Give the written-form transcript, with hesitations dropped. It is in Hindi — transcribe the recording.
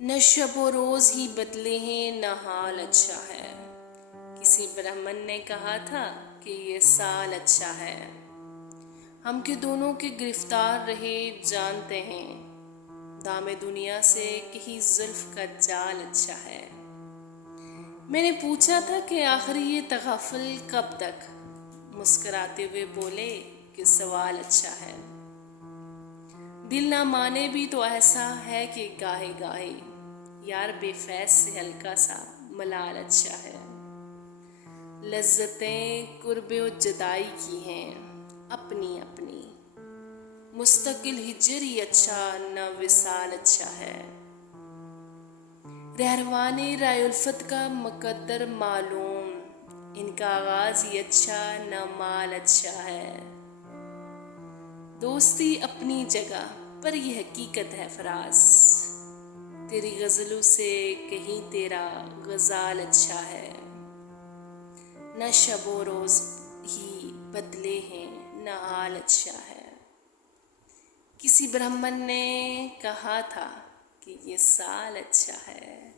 न शबो रोज ही बदले हैं न हाल अच्छा है। किसी ब्राह्मण ने कहा था कि ये साल अच्छा है। हम के दोनों के गिरफ्तार रहे जानते हैं। दामे दुनिया से कहीं जुल्फ का जाल अच्छा है। मैंने पूछा था कि आखिर ये तगफुल कब तक। मुस्कुराते हुए बोले कि सवाल अच्छा है। दिल ना माने भी तो ऐसा है कि गाहे गाहे यार बेफैज से हल्का सा मलाल अच्छा है। लज्जतें कुर्बे और जुदाई की हैं अपनी अपनी। मुस्तकिल हिजर ही अच्छा न विसाल अच्छा है। रहरवाने रायुल्फत का मुकद्दर मालूम। इनका आगाज ही अच्छा न माल अच्छा है। दोस्ती अपनी जगह पर यह हकीकत है फराज। तेरी गजलों से कहीं तेरा गजाल अच्छा है। न शबो रोज ही बदले हैं न हाल अच्छा है। किसी ब्राह्मण ने कहा था कि ये साल अच्छा है।